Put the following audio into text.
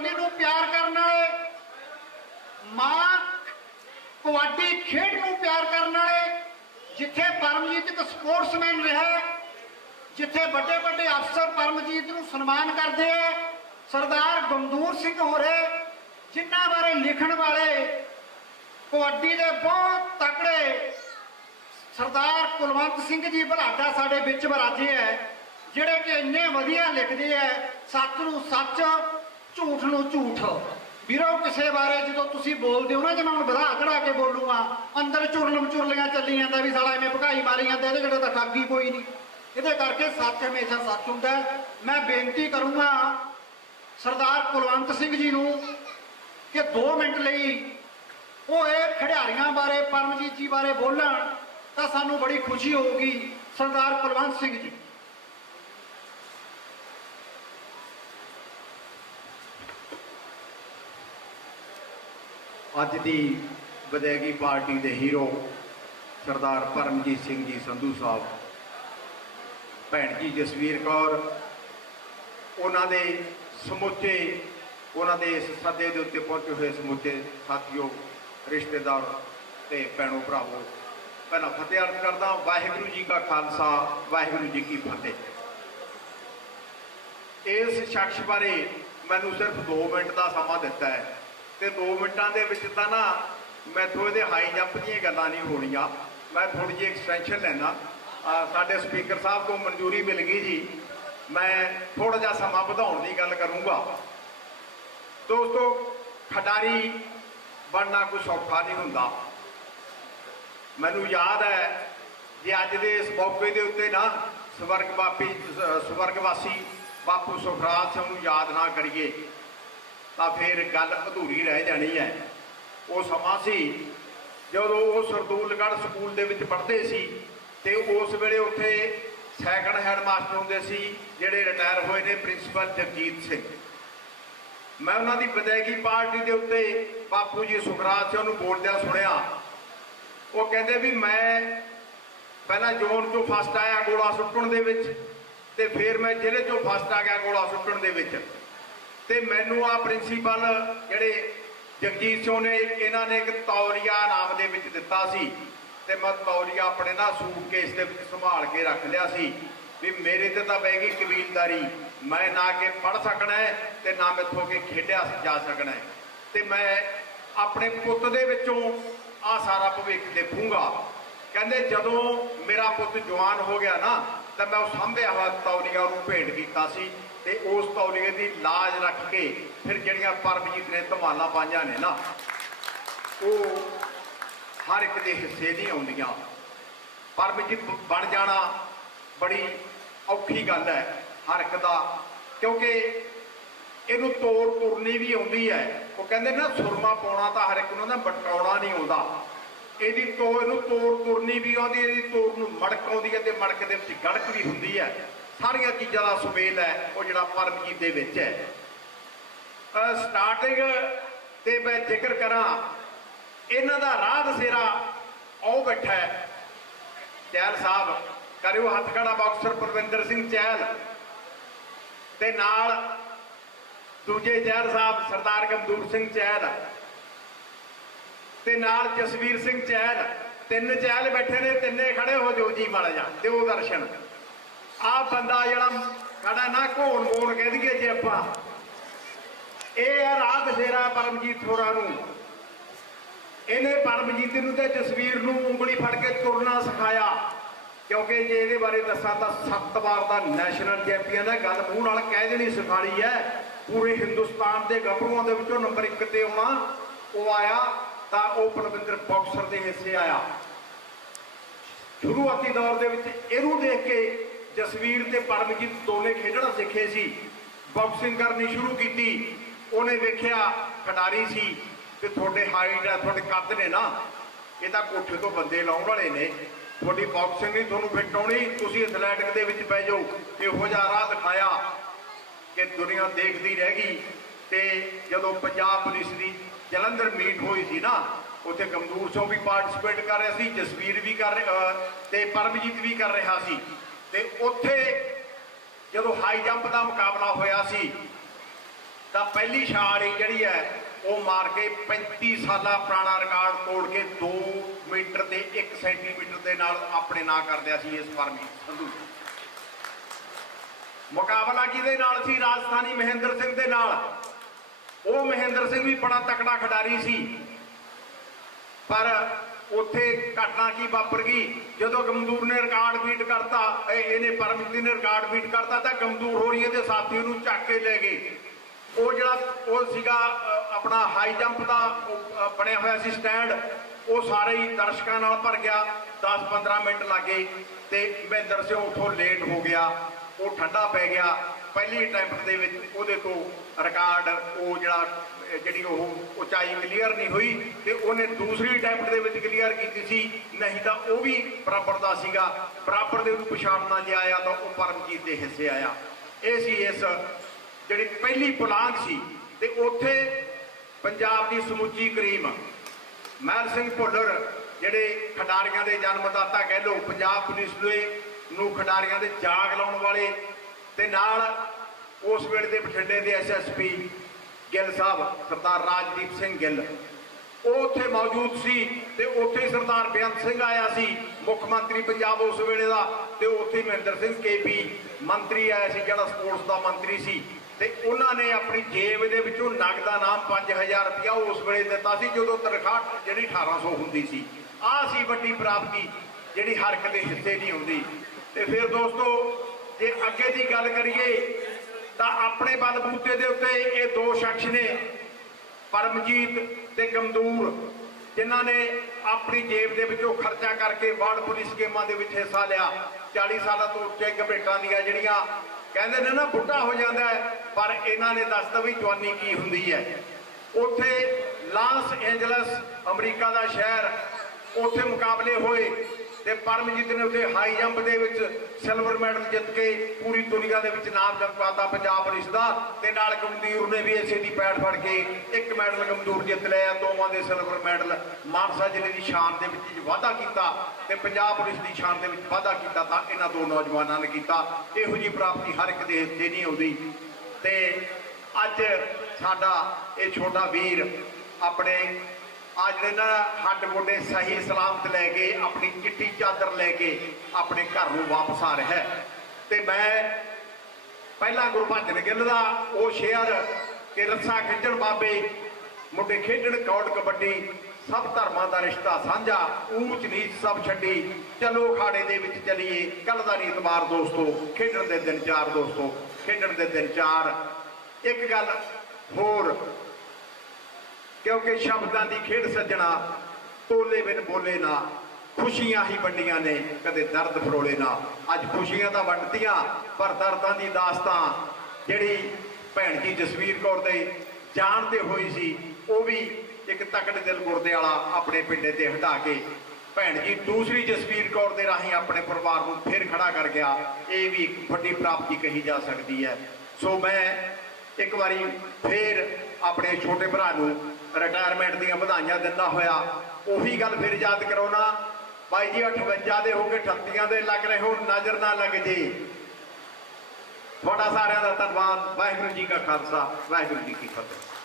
ਬੋਲੀ ਨੂੰ ਪਿਆਰ ਕਰਨ ਵਾਲੇ, ਮਾਂ ਕਬੱਡੀ ਖੇਡ ਨੂੰ ਪਿਆਰ ਕਰਨ ਵਾਲੇ, ਜਿੱਥੇ ਪਰਮਜੀਤ ਇੱਕ ਸਪੋਰਟਸਮੈਨ ਰਿਹਾ ਜਿੱਥੇ ਵੱਡੇ ਵੱਡੇ ਅਫਸਰ ਪਰਮਜੀਤ ਨੂੰ ਸਨਮਾਨ ਕਰਦੇ ਆ, ਸਰਦਾਰ ਗਮਦੂਰ ਸਿੰਘ ਹੋਰੇ, ਜਿਨ੍ਹਾਂ ਬਾਰੇ ਲਿਖਣ ਵਾਲੇ ਕਬੱਡੀ ਦੇ ਬਹੁਤ ਤਕੜੇ ਸਰਦਾਰ ਕੁਲਵੰਤ ਸਿੰਘ ਜੀ ਬਲਾਡਾ ਸਾਡੇ ਵਿੱਚ ਬਰਾਜੇ ਐ ਜਿਹੜੇ ਕਿ ਇੰਨੇ ਵਧੀਆ ਲਿਖਦੇ ਐ ਸੱਚ ਨੂੰ ਸੱਚ ਝੂਠ ਨੂੰ ਝੂਠ। ਵੀਰੋ, ਕਿਸੇ ਬਾਰੇ ਜਦੋਂ ਤੁਸੀਂ ਬੋਲਦੇ ਹੋ ਨਾ, ਜੇ ਮੈਂ ਹੁਣ ਵਧਾ ਚੜਾ ਕੇ ਬੋਲੂਗਾ, ਅੰਦਰ ਚੁਰਲਮ ਚੁਰਲੀਆਂ ਚੱਲੀ ਜਾਂਦਾ ਵੀ ਸਾਲਾ ਐਵੇਂ ਭਕਾਈ ਮਾਰੀ ਜਾਂਦਾ ਇਹਦੇ ਜਿਹੜੇ ਤਾਂ ਠੱਗੀ ਕੋਈ ਨਹੀਂ। ਇਹਦੇ ਕਰਕੇ ਸੱਚ ਹਮੇਸ਼ਾ ਸੱਚ ਹੁੰਦਾ ਮੈਂ ਬੇਨਤੀ ਕਰੂੰਗਾ ਸਰਦਾਰ ਕੁਲਵੰਤ ਸਿੰਘ ਜੀ ਨੂੰ ਕਿ 2 ਮਿੰਟ ਲਈ ਉਹ ਇਹ ਖਿਡਾਰੀਆਂ ਬਾਰੇ, ਪਰਮਜੀਤ ਜੀ ਬਾਰੇ ਬੋਲਣ ਤਾਂ ਸਾਨੂੰ ਬੜੀ ਖੁਸ਼ੀ ਹੋਊਗੀ। ਸਰਦਾਰ ਕੁਲਵੰਤ ਸਿੰਘ ਜੀ। ਅੱਜ ਦੀ ਵਿਦਾਇਗੀ ਪਾਰਟੀ ਦੇ ਹੀਰੋ ਸਰਦਾਰ ਪਰਮਜੀਤ ਸਿੰਘ ਜੀ ਸੰਧੂ ਸਾਹਿਬ। ਭੈਣ ਜੀ ਜਸਵੀਰ ਕੌਰ, ਉਹਨਾਂ ਦੇ ਸਮੁੱਚੇ, ਉਹਨਾਂ ਦੇ ਇਸ ਸੱਦੇ ਦੇ ਉੱਤੇ ਪਹੁੰਚੇ ਹੋਏ ਸਮੁੱਚੇ ਸਾਥੀਓ, ਰਿਸ਼ਤੇਦਾਰ ਤੇ ਭੈਣੋ ਭਰਾਵੋ, ਪਹਿਲਾਂ ਫਤਿਹ ਅਰਜ਼ ਕਰਦਾ ਵਾਹਿਗੁਰੂ ਜੀ ਕਾ ਖਾਲਸਾ, ਵਾਹਿਗੁਰੂ ਜੀ ਕੀ ਫਤਿਹ। ਇਸ ਸ਼ਖਸ ਬਾਰੇ ਮੈਨੂੰ ਸਿਰਫ 2 ਮਿੰਟ ਦਾ ਸਮਾਂ ਦਿੱਤਾ ਹੈ। ਤੇ 2 ਮਿੰਟਾਂ ਦੇ ਵਿੱਚ ਤਾਂ ਨਾ ਮੈਥੋਂ ਇਹਦੇ ਹਾਈ ਜੰਪ ਦੀਆਂ ਗੱਲਾਂ ਨਹੀਂ ਹੋਣੀਆਂ। ਮੈਂ ਥੋੜੀ ਜਿਹੀ ਐਕਸਟੈਂਸ਼ਨ ਲੈਣਾ ਸਾਡੇ ਸਪੀਕਰ ਸਾਹਿਬ ਤੋਂ ਮਨਜ਼ੂਰੀ ਮਿਲ ਗਈ ਜੀ। ਮੈਂ ਥੋੜਾ ਜਿਹਾ ਸਮਾਂ ਵਧਾਉਣ ਦੀ ਗੱਲ ਕਰੂੰਗਾ। ਦੋਸਤੋ, ਖਿਡਾਰੀ ਬਣਨਾ ਕੋਈ ਸੌਖਾ ਨਹੀਂ ਹੁੰਦਾ। ਮੈਨੂੰ ਯਾਦ ਹੈ ਜੇ ਅੱਜ ਦੇ ਇਸ ਮੌਕੇ ਦੇ ਉੱਤੇ ਨਾ ਸਵਰਗਵਾਪੀ ਸ- ਸਵਰਗਵਾਸੀ ਬਾਪੂ ਸੁਖਰਾਜ ਸਿੰਘ ਨੂੰ ਯਾਦ ਨਾ ਕਰੀਏ। ਤਾਂ ਫਿਰ ਗੱਲ ਅਧੂਰੀ ਰਹਿ ਜਾਣੀ ਹੈ। ਉਹ ਸਮਾਂ ਸੀ ਜਦੋਂ ਉਹ ਸਰਦੂਲਗੜ੍ਹ ਸਕੂਲ ਦੇ ਵਿੱਚ ਪੜ੍ਹਦੇ ਸੀ ਤੇ ਉਸ ਵੇਲੇ ਉੱਥੇ ਸੈਕੰਡ ਹੈਡ ਮਾਸਟਰ ਹੁੰਦੇ ਸੀ, ਜਿਹੜੇ ਰਿਟਾਇਰ ਹੋਏ ਨੇ ਪ੍ਰਿੰਸੀਪਲ ਜਗਜੀਤ ਸਿੰਘ। ਮੈਂ ਉਹਨਾਂ ਦੀ ਵਿਦਾਇਗੀ ਪਾਰਟੀ ਦੇ ਉੱਤੇ ਬਾਪੂ ਜੀ ਸੁਖਰਾਜ ਸਿੰਘ ਨੂੰ ਬੋਲਦਿਆਂ ਸੁਣਿਆ। ਉਹ ਕਹਿੰਦੇ ਵੀ ਮੈਂ ਪਹਿਲਾਂ ਜ਼ੋਨ ਚੋਂ ਫਸਟ ਆਇਆ ਗੋਲਾ ਸੁੱਟਣ ਦੇ ਵਿੱਚ ਤੇ ਫਿਰ ਮੈਂ ਜ਼ਿਲ੍ਹੇ ਚੋਂ ਫਸਟ ਆ ਗਿਆ ਗੋਲਾ ਸੁੱਟਣ ਦੇ ਵਿੱਚ। ਤੇ ਮੈਨੂੰ ਆ ਪ੍ਰਿੰਸੀਪਲ ਜਿਹੜੇ ਜਗਜੀਤ ਸਿੰਘ ਨੇ, ਇਹਨਾਂ ਨੇ ਇੱਕ ਤੌਰੀਆ ਨਾਮ ਦੇ ਵਿੱਚ ਦਿੱਤਾ ਸੀ ਤੇ ਮੈਂ ਤੌਰੀਆ ਆਪਣੇ ਨਾ ਸੂਟਕੇਸ ਦੇ ਵਿੱਚ ਸੰਭਾਲ ਕੇ ਰੱਖ ਲਿਆ ਸੀ ਵੀ ਮੇਰੇ ਤੇ ਤਾਂ ਬਹਿ ਗਈ ਕਬੀਲਦਾਰੀ, ਮੈਂ ਨਾ ਕਿ ਪੜ ਸਕਣਾ ਹੈ ਤੇ ਨਾ ਮੈਥੋਂ ਕੇ ਖੇਡਿਆ ਜਾ ਸਕਣਾ ਹੈ। ਤੇ ਮੈਂ ਆਪਣੇ ਪੁੱਤ ਦੇ ਵਿੱਚੋਂ ਆ ਸਾਰਾ ਭਵਿੱਖ ਦੇਖੂੰਗਾ। ਕਹਿੰਦੇ ਜਦੋਂ ਮੇਰਾ ਪੁੱਤ ਜਵਾਨ ਹੋ ਗਿਆ ਨਾ, ਤਾਂ ਮੈਂ ਉਹ ਸਾਂਭਿਆ ਹੋਇਆ ਤੌਰੀਆ ਨੂੰ ਭੇਟ ਕੀਤਾ ਸੀ। ਤੇ ਉਸ ਤੌਲੀਏ ਦੀ ਲਾਜ ਰੱਖ ਕੇ ਫਿਰ ਜਿਹੜੀਆਂ ਪਰਮਜੀਤ ਨੇ ਧਮਾਲਾਂ ਪਾਈਆਂ ਨੇ ਨਾ, ਉਹ ਹਰ ਇੱਕ ਦੇ ਹਿੱਸੇ ਨਹੀਂ ਆਉਂਦੀਆਂ। ਪਰਮਜੀਤ ਬਣ ਜਾਣਾ ਬੜੀ ਔਖੀ ਗੱਲ ਹੈ ਹਰ ਇੱਕ ਦਾ, ਕਿਉਂਕਿ ਇਹਨੂੰ ਤੋੜ ਤੁਰਨੀ ਵੀ ਆਉਂਦੀ ਹੈ। ਉਹ ਕਹਿੰਦੇ ਨਾ, ਸੁਰਮਾ ਪਾਉਣਾ ਤਾਂ ਹਰ ਇੱਕ ਨੂੰ ਨਾ ਬਟਕਾਉਣਾ ਨਹੀਂ ਆਉਂਦਾ। ਇਹਦੀ ਤੋ ਇਹਨੂੰ ਤੋੜ ਤੁਰਨੀ ਵੀ ਆਉਂਦੀ ਇਹਦੀ ਤੋੜ ਨੂੰ ਮੜਕ ਆਉਂਦੀ ਹੈ ਤੇ ਮੜਕ ਦੇ ਵਿੱਚ ਗੜਕ ਵੀ ਹੁੰਦੀ ਹੈ। ਸਾਰੀਆਂ ਚੀਜ਼ਾਂ ਦਾ ਸੁਮੇਲ ਹੈ, ਉਹ ਜਿਹੜਾ ਪਰਮਜੀਤ ਦੇ ਵਿੱਚ ਹੈ। ਸਟਾਰਟਿੰਗ ਤੇ ਮੈਂ ਜ਼ਿਕਰ ਕਰਾਂ, ਇਹਨਾਂ ਦਾ ਰਾਹ ਦਸੇਰਾ ਉਹ ਬੈਠਾ ਹੈ। ਚਹਿਲ ਸਾਹਿਬ, ਕਰਿਓ ਹੱਥ ਖੜਾ ਬਾਕਸਰ ਪਰਵਿੰਦਰ ਸਿੰਘ ਚਹਿਲ ਤੇ ਨਾਲ ਦੂਜੇ ਚਹਿਲ ਸਾਹਿਬ, ਸਰਦਾਰ ਗਮਦੂਰ ਸਿੰਘ ਚਹਿਲ ਤੇ ਨਾਲ ਜਸਵੀਰ ਸਿੰਘ ਚਹਿਲ ਤਿੰਨ ਚਹਿਲ ਬੈਠੇ ਨੇ, ਤਿੰਨੇ ਖੜੇ ਹੋ ਜੋ ਜੀ ਮਾੜਾ ਜਾ ਦਿਓ ਦਰਸ਼ਨ। ਆ ਬੰਦਾ ਜਿਹੜਾ ਖੜਾ ਨਾ ਘੋਣ ਮੋਣ ਕਹਿ ਦਈਏ ਜੇ ਆਪਾਂ। ਇਹ ਆ ਰਾਤ ਫੇਰਾ ਪਰਮਜੀਤ ਹੋਰਾਂ ਨੂੰ। ਇਹਨੇ ਪਰਮਜੀਤ ਨੂੰ ਤੇ ਜਸਵੀਰ ਨੂੰ ਉਂਗਲੀ ਫੜ ਕੇ ਤੁਰਨਾ ਸਿਖਾਇਆ। ਕਿਉਂਕਿ ਜੇ ਇਹਦੇ ਬਾਰੇ ਦੱਸਾਂ ਤਾਂ ਸੱਤ ਵਾਰ ਦਾ ਨੈਸ਼ਨਲ ਚੈਂਪੀਅਨ ਹੈ, ਗੱਲ ਮੂੰਹ ਨਾਲ ਕਹਿ ਦੇਣੀ ਸਿਖਾਲੀ ਹੈ। ਪੂਰੇ ਹਿੰਦੁਸਤਾਨ ਦੇ ਗੱਭਰੂਆਂ ਦੇ ਵਿੱਚੋਂ ਨੰਬਰ 1 ਤੇ ਆਉਣਾ। ਉਹ ਆਇਆ ਤਾਂ ਉਹ ਪਰਵਿੰਦਰ ਬਾਕਸਰ ਦੇ ਹਿੱਸੇ ਆਇਆ। ਸ਼ੁਰੂਆਤੀ ਦੌਰ ਦੇ ਵਿੱਚ ਇਹਨੂੰ ਦੇਖ ਕੇ ਜਸਵੀਰ ਤੇ ਪਰਮਜੀਤ ਦੋਨੇ ਖੇਡਣਾ ਸਿੱਖੇ ਸੀ। ਬਾਕਸਿੰਗ ਕਰਨੀ ਸ਼ੁਰੂ ਕੀਤੀ। ਉਹਨੇ ਵੇਖਿਆ ਖਿਡਾਰੀ ਸੀ ਤੇ ਤੁਹਾਡੇ ਹਾਈਟ ਹੈ, ਤੁਹਾਡੇ ਕੱਦ ਨੇ ਨਾ। ਇਹ ਤਾਂ ਕੋਠੇ ਤੋਂ ਬੰਦੇ ਲਾਉਣ ਵਾਲੇ ਨੇ। ਤੁਹਾਡੀ ਬਾਕਸਿੰਗ ਨਹੀਂ ਤੁਹਾਨੂੰ ਫਿੱਟ ਆਉਣੀ। ਤੁਸੀਂ ਐਥਲੈਟਿਕ ਦੇ ਵਿੱਚ ਪੈ ਜਾਓ। ਇਹੋ ਜਿਹਾ ਰਾਹ ਦਿਖਾਇਆ ਕਿ ਦੁਨੀਆ ਦੇਖਦੀ ਰਹਿ ਗਈ। ਤੇ ਜਦੋਂ ਪੰਜਾਬ ਪੁਲਿਸ ਦੀ ਜਲੰਧਰ ਮੀਟ ਹੋਈ ਸੀ ਨਾ, ਉੱਥੇ ਗਮਦੂਰ ਸਿੰਘ ਵੀ ਪਾਰਟਿਸਿਪੇਟ ਕਰ ਰਿਹਾ ਸੀ, ਜਸਵੀਰ ਵੀ ਕਰ ਰਿਹਾ ਤੇ ਪਰਮਜੀਤ ਵੀ ਕਰ ਰਿਹਾ ਸੀ। ਤੇ ਉੱਥੇ ਜਦੋਂ ਹਾਈ ਜੰਪ ਦਾ ਮੁਕਾਬਲਾ ਹੋਇਆ ਸੀ, ਤਾਂ ਪਹਿਲੀ ਛਾਲ ਹੀ ਜਿਹੜੀ ਹੈ, ਉਹ ਮਾਰ ਕੇ 35 ਸਾਲਾ ਪੁਰਾਣਾ ਰਿਕਾਰਡ ਤੋੜ ਕੇ 2 ਮੀਟਰ ਤੇ 1 ਸੈਂਟੀਮੀਟਰ ਦੇ ਨਾਲ ਆਪਣੇ ਨਾਂ ਕਰ ਦਿਆ ਸੀ ਇਸ ਪਰਮਜੀਤ ਸੰਧੂ। ਮੁਕਾਬਲਾ ਕਿਹਦੇ ਨਾਲ ਸੀ? ਰਾਜਸਥਾਨੀ ਮਹਿੰਦਰ ਸਿੰਘ ਦੇ ਨਾਲ। ਉਹ ਮਹਿੰਦਰ ਸਿੰਘ ਵੀ ਬੜਾ ਤਕੜਾ ਖਿਡਾਰੀ ਸੀ। ਪਰ ਉੱਥੇ ਘਟਨਾ ਕੀ ਵਾਪਰ ਗਈ? ਜਦੋਂ ਗਮਦੂਰ ਨੇ ਰਿਕਾਰਡ ਬੀਟ ਕਰਤਾ ਇਹਨੇ ਪਰਮਜੀਤ ਨੇ ਰਿਕਾਰਡ ਬੀਟ ਕਰਤਾ ਤਾਂ ਗਮਦੂਰ ਹੋਰੀਏ ਦੇ ਸਾਥੀ ਨੂੰ ਚੱਕ ਕੇ ਲੈ ਗਏ। ਉਹ ਜਿਹੜਾ ਉਹ ਸੀਗਾ ਆਪਣਾ ਹਾਈ ਜੰਪ ਦਾ ਬਣਿਆ ਹੋਇਆ ਸੀ ਸਟੈਂਡ ਉਹ ਸਾਰੇ ਹੀ ਦਰਸ਼ਕਾਂ ਨਾਲ ਭਰ ਗਿਆ। 10-15 ਮਿੰਟ ਲੱਗੇ ਤੇ ਮਹਿੰਦਰ ਸਿੰਘ ਉੱਥੋਂ ਲੇਟ ਹੋ ਗਿਆ। ਉਹ ਠੰਡਾ ਪੈ ਗਿਆ। ਪਹਿਲੀ ਅਟੈਂਪਟ ਦੇ ਵਿੱਚ ਉਹਦੇ ਤੋਂ ਰਿਕਾਰਡ ਉਹ ਜਿਹੜਾ ਜਿਹੜੀ ਉਹ ਉਚਾਈ ਕਲੀਅਰ ਨਹੀਂ ਹੋਈ ਤੇ ਉਹਨੇ ਦੂਸਰੀ ਅਟੈਂਪਟ ਦੇ ਵਿੱਚ ਕਲੀਅਰ ਕੀਤੀ ਸੀ। ਨਹੀਂ ਤਾਂ ਉਹ ਵੀ ਬਰਾਬਰ ਦਾ ਸੀਗਾ। ਬਰਾਬਰ ਦੇ ਨੂੰ ਪਛਾਣਨਾ ਜੇ ਆਇਆ ਤਾਂ ਉਹ ਪਰਮਜੀਤ ਦੇ ਹਿੱਸੇ ਆਇਆ। ਇਹ ਸੀ ਇਸ ਜਿਹੜੀ ਪਹਿਲੀ ਪੁਲਾਂਗ ਸੀ ਤੇ ਉੱਥੇ ਪੰਜਾਬ ਦੀ ਸਮੁੱਚੀ ਕਰੀਮ, ਮਹਿਲ ਸਿੰਘ ਭੁੱਲਰ, ਜਿਹੜੇ ਖਿਡਾਰੀਆਂ ਦੇ ਜਨਮਦਾਤਾ ਕਹਿ ਲਓ, ਪੰਜਾਬ ਪੁਲਿਸ ਦੇ ਨੂੰ ਖਿਡਾਰੀਆਂ ਦੇ ਜਾਗ ਲਾਉਣ ਵਾਲੇ ਤੇ ਨਾਲ ਉਸ ਵੇਲੇ ਦੇ ਬਠਿੰਡੇ ਦੇ ਐਸਐਸਪੀ ਗਿੱਲ ਸਾਹਿਬ, ਸਰਦਾਰ ਰਾਜਦੀਪ ਸਿੰਘ ਗਿੱਲ। ਉਹ ਉੱਥੇ ਮੌਜੂਦ ਸੀ ਤੇ ਉੱਥੇ ਸਰਦਾਰ ਬੇਅੰਤ ਸਿੰਘ ਆਇਆ ਸੀ, ਮੁੱਖ ਮੰਤਰੀ ਪੰਜਾਬ ਉਸ ਵੇਲੇ ਦਾ, ਤੇ ਉੱਥੇ ਮਹਿੰਦਰ ਸਿੰਘ ਕੇਪੀ ਮੰਤਰੀ ਆਇਆ ਸੀ, ਜਿਹੜਾ ਸਪੋਰਟਸ ਦਾ ਮੰਤਰੀ ਸੀ। ਤੇ ਉਹਨਾਂ ਨੇ ਆਪਣੀ ਜੇਬ ਦੇ ਵਿੱਚੋਂ ਨਗਦ ਦਾ ਨਾਮ 5000 ਰੁਪਇਆ ਉਸ ਵੇਲੇ ਦਿੱਤਾ ਸੀ, ਜਦੋਂ ਤਨਖਾਹ ਜਿਹੜੀ 1800 ਹੁੰਦੀ ਸੀ। ਆਹ ਸੀ ਵੱਡੀ ਪ੍ਰਾਪਤੀ, ਜਿਹੜੀ ਹਰ ਇੱਕ ਦੇ ਹਿੱਸੇ ਨਹੀਂ ਹੁੰਦੀ। ਤੇ ਫਿਰ ਦੋਸਤੋ ਜੇ ਅੱਗੇ ਦੀ ਗੱਲ ਕਰੀਏ, ਤਾਂ ਆਪਣੇ ਬਲਬੂਤੇ ਦੇ ਉੱਤੇ ਇਹ ਦੋ ਸ਼ਖਸ ਨੇ, ਪਰਮਜੀਤ ਤੇ ਗਮਦੂਰ ਜਿਨ੍ਹਾਂ ਨੇ ਆਪਣੀ ਜੇਬ ਦੇ ਵਿੱਚੋਂ ਖਰਚਾ ਕਰਕੇ ਵਰਲਡ ਪੁਲਿਸ ਗੇਮਾਂ ਦੇ ਵਿੱਚ ਹਿੱਸਾ ਲਿਆ। 40 ਸਾਲਾਂ ਤੋਂ ਉੱਤੇ ਗਭੇਟਾਂ ਦੀਆਂ ਜਿਹੜੀਆਂ ਕਹਿੰਦੇ ਨੇ ਨਾ ਬੁੱਢਾ ਹੋ ਜਾਂਦਾ ਪਰ ਇਹਨਾਂ ਨੇ ਦੱਸਦਾ ਵੀ ਜਵਾਨੀ ਕੀ ਹੁੰਦੀ ਹੈ। ਉੱਥੇ ਲਾਸ ਐਂਜਲਸ ਅਮਰੀਕਾ ਦਾ ਸ਼ਹਿਰ, ਉੱਥੇ ਮੁਕਾਬਲੇ ਹੋਏ। ਤੇ ਪਰਮਜੀਤ ਨੇ ਉੱਥੇ ਹਾਈ ਜੰਪ ਦੇ ਵਿੱਚ ਸਿਲਵਰ ਮੈਡਲ ਜਿੱਤ ਕੇ ਪੂਰੀ ਦੁਨੀਆ ਦੇ ਵਿੱਚ ਨਾਮ ਜਪਾਤਾ ਪੰਜਾਬ ਪੁਲਿਸ ਦਾ ਤੇ ਨਾਲ ਗਮਦੂਰ ਨੇ ਵੀ ਇਸੇ ਦੀ ਪੈੜ ਫੜ ਕੇ ਇੱਕ ਮੈਡਲ ਗਮਦੂਰ ਜਿੱਤ ਲਿਆ। ਦੋਵਾਂ ਦੇ ਸਿਲਵਰ ਮੈਡਲ ਮਾਨਸਾ ਜ਼ਿਲ੍ਹੇ ਦੀ ਸ਼ਾਨ ਦੇ ਵਿੱਚ ਵਾਧਾ ਕੀਤਾ ਤੇ ਪੰਜਾਬ ਪੁਲਿਸ ਦੀ ਸ਼ਾਨ ਦੇ ਵਿੱਚ ਵਾਧਾ ਕੀਤਾ ਤਾਂ ਇਹਨਾਂ ਦੋ ਨੌਜਵਾਨਾਂ ਨੇ ਕੀਤਾ। ਇਹੋ ਜੀ ਪ੍ਰਾਪਤੀ ਹਰ ਇੱਕ ਦੇਸ਼ ਹਿੱਸੇ ਨਹੀਂ ਆਉਂਦੀ। ਤੇ ਅੱਜ ਸਾਡਾ ਇਹ ਛੋਟਾ ਵੀਰ ਆਪਣੇ ਆ ਜਿਹੜੇ ਨਾ ਹੱਡ ਗੋਡੇ ਸਹੀ ਸਲਾਮਤ ਲੈ ਕੇ, ਆਪਣੀ ਚਿੱਟੀ ਚਾਦਰ ਲੈ ਕੇ ਆਪਣੇ ਘਰ ਨੂੰ ਵਾਪਸ ਆ ਰਿਹਾ ਹੈ। ਤੇ ਮੈਂ ਪਹਿਲਾ ਗੁਰਭਜਨ ਗਿੱਲ ਦਾ ਉਹ ਸ਼ੇਅਰ ਕਿ ਰੱਸਾ ਖਿੱਚਣ ਬਾਬੇ, ਮੁੰਡੇ ਖੇਡਣ ਕੌੜ ਕਬੱਡੀ, ਸਭ ਧਰਮਾਂ ਦਾ ਰਿਸ਼ਤਾ ਸਾਂਝਾ, ਊਚ ਨੀਚ ਸਭ ਛੱਡੀ, ਚਲੋ ਖਾੜੇ ਦੇ ਵਿੱਚ ਚਲੀਏ ਕੱਲ ਦਾ ਨਹੀਂ ਇਤਬਾਰ ਦੋਸਤੋ, ਖੇਡਣ ਦੇ ਦਿਨ ਚਾਰ ਦੋਸਤੋ, ਖੇਡਣ ਦੇ ਦਿਨ ਚਾਰ। ਇੱਕ ਗੱਲ ਹੋਰ ਕਿਉਂਕਿ ਸ਼ਬਦਾਂ ਦੀ ਖੇਡ ਸੱਜਣਾ ਤੋਲੇ ਬਿਨ ਬੋਲੇ ਨਾ, ਖੁਸ਼ੀਆਂ ਹੀ ਵੰਡੀਆਂ ਨੇ, ਕਦੇ ਦਰਦ ਫਰੋਲੇ ਨਾ। ਅੱਜ ਖੁਸ਼ੀਆਂ ਤਾਂ ਵੰਡਤੀਆਂ, ਪਰ ਦਰਦਾਂ ਦੀ ਦਾਸਤਾਂ ਜਿਹੜੀ ਭੈਣ ਜੀ ਜਸਵੀਰ ਕੌਰ ਦੇ ਜਾਣ ਤੇ ਹੋਈ ਸੀ, ਉਹ ਵੀ ਇੱਕ ਤਕੜੇ ਦਿਲ ਗੁਰਦੇ ਵਾਲਾ ਆਪਣੇ ਪਿੰਡੇ ਤੇ ਹਟਾ ਕੇ ਭੈਣ ਜੀ ਦੂਸਰੀ ਜਸਵੀਰ ਕੌਰ ਦੇ ਰਾਹੀਂ ਆਪਣੇ ਪਰਿਵਾਰ ਨੂੰ ਫਿਰ ਖੜਾ ਕਰ ਗਿਆ। ਇਹ ਵੀ ਇੱਕ ਵੱਡੀ ਪ੍ਰਾਪਤੀ ਕਹੀ ਜਾ ਸਕਦੀ ਹੈ। ਸੋ ਮੈਂ ਇੱਕ ਵਾਰੀ ਫੇਰ ਆਪਣੇ ਛੋਟੇ ਭਰਾ ਨੂੰ ਰਿਟਾਇਰਮੈਂਟ ਦੀਆਂ ਵਧਾਈਆਂ ਦਿੰਦਾ ਹੋਇਆ, ਉਹੀ ਗੱਲ ਫਿਰ ਯਾਦ ਕਰਾਉਣਾ ਬਾਈ ਜੀ 58 ਦੇ ਹੋ ਕੇ 38 ਦੇ ਲੱਗ ਰਹੇ ਹੋ, ਨਜ਼ਰ ਨਾ ਲੱਗ ਜੇ। ਤੁਹਾਡਾ ਸਾਰਿਆਂ ਦਾ ਧੰਨਵਾਦ। ਵਾਹਿਗੁਰੂ ਜੀ ਕਾ ਖਾਲਸਾ, ਵਾਹਿਗੁਰੂ ਜੀ ਕੀ ਫਤਿਹ।